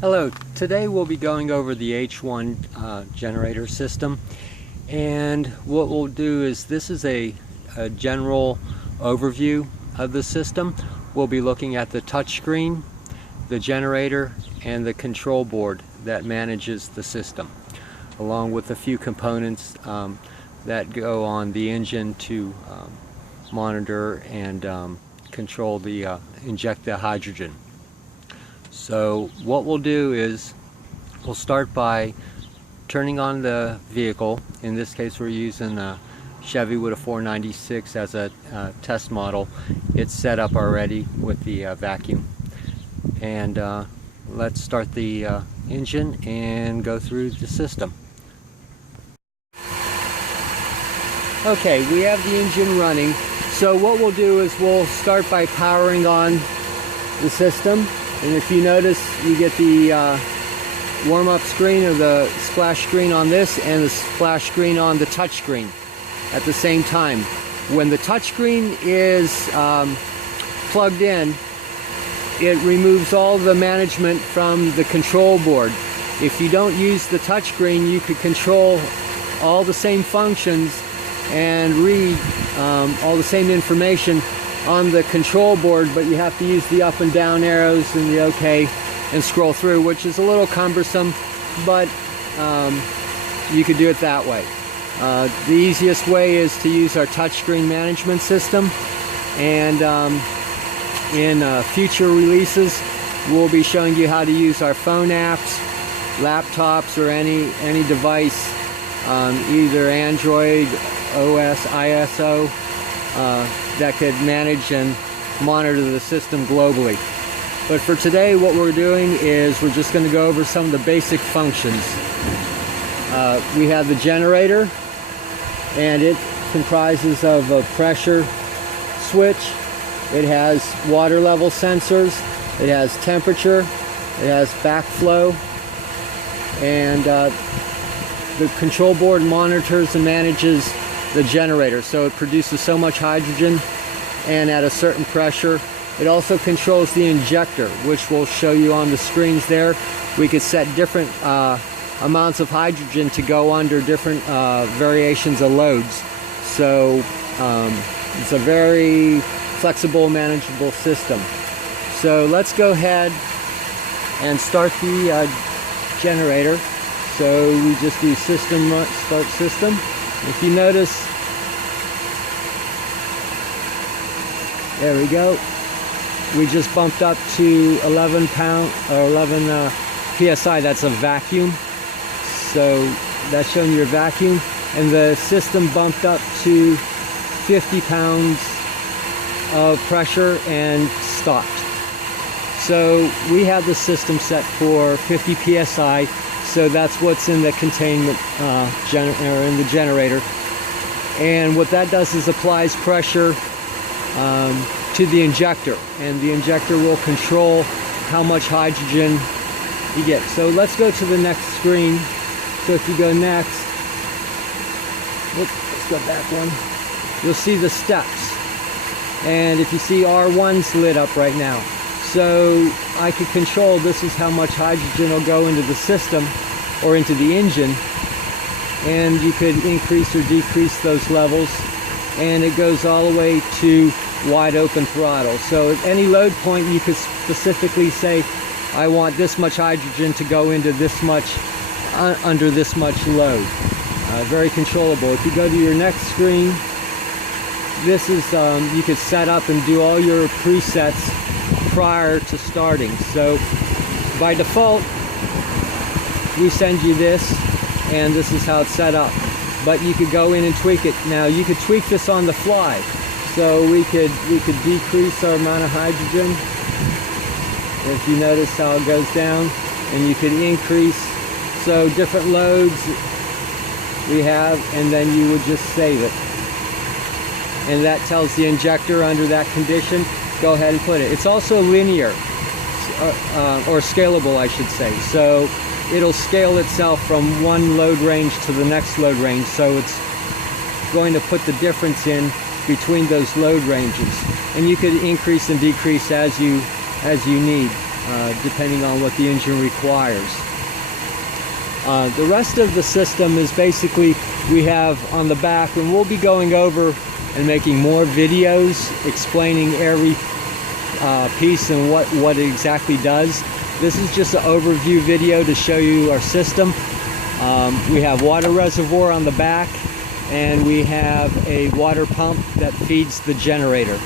Hello, today we'll be going over the H1 generator system, and what we'll do is this is a general overview of the system. We'll be looking at the touchscreen, the generator, and the control board that manages the system, along with a few components that go on the engine to monitor and control the inject the hydrogen. So what we'll do is we'll start by turning on the vehicle. In this case we're using a Chevy with a 496 as a test model. It's set up already with the vacuum. And let's start the engine and go through the system. Okay, we have the engine running. So what we'll do is we'll start by powering on the system. And if you notice, you get the warm-up screen or the splash screen on this and the splash screen on the touch screen at the same time. When the touch screen is plugged in, it removes all the management from the control board. If you don't use the touch screen, you could control all the same functions and read all the same information on the control board, but you have to use the up and down arrows and the OK and scroll through, which is a little cumbersome, but you could do it that way. The easiest way is to use our touchscreen management system, and in future releases we'll be showing you how to use our phone apps, laptops, or any device, either Android, OS, ISO, that could manage and monitor the system globally. But for today, what we're doing is we're just going to go over some of the basic functions. We have the generator, and it comprises of a pressure switch. It has water level sensors. It has temperature. It has backflow. And the control board monitors and manages the generator, so it produces so much hydrogen and at a certain pressure. It also controls the injector, which we'll show you on the screens there. We could set different amounts of hydrogen to go under different variations of loads. So it's a very flexible, manageable system. So let's go ahead and start the generator. So we just do system start system. If you notice, there we go. We just bumped up to 11 psi. That's a vacuum. So that's showing your vacuum. And the system bumped up to 50 pounds of pressure and stopped. So we have the system set for 50 psi. So that's what's in the containment in the generator. And what that does is applies pressure to the injector, and the injector will control how much hydrogen you get. So let's go to the next screen. So if you go next, let's go back one. You'll see the steps. And if you see, R1's lit up right now. So I could control, this is how much hydrogen will go into the system or into the engine, and you could increase or decrease those levels, and it goes all the way to wide open throttle. So at any load point you could specifically say, I want this much hydrogen to go into this much, under this much load. Very controllable. If you go to your next screen, this is, you could set up and do all your presets prior to starting. So by default we send you this, and this is how it's set up, but you could go in and tweak it. Now you could tweak this on the fly, so we could decrease our amount of hydrogen. If you notice how it goes down, and you could increase, so different loads we have, and then you would just save it, and that tells the injector under that condition, go ahead and put it. It's also linear, or scalable I should say, so it'll scale itself from one load range to the next load range, so it's going to put the difference in between those load ranges, and you could increase and decrease as you need. depending on what the engine requires. The rest of the system is basically, we have on the back, and we'll be going over and making more videos explaining every piece and what it exactly does. This is just an overview video to show you our system. We have water reservoir on the back, and we have a water pump that feeds the generator.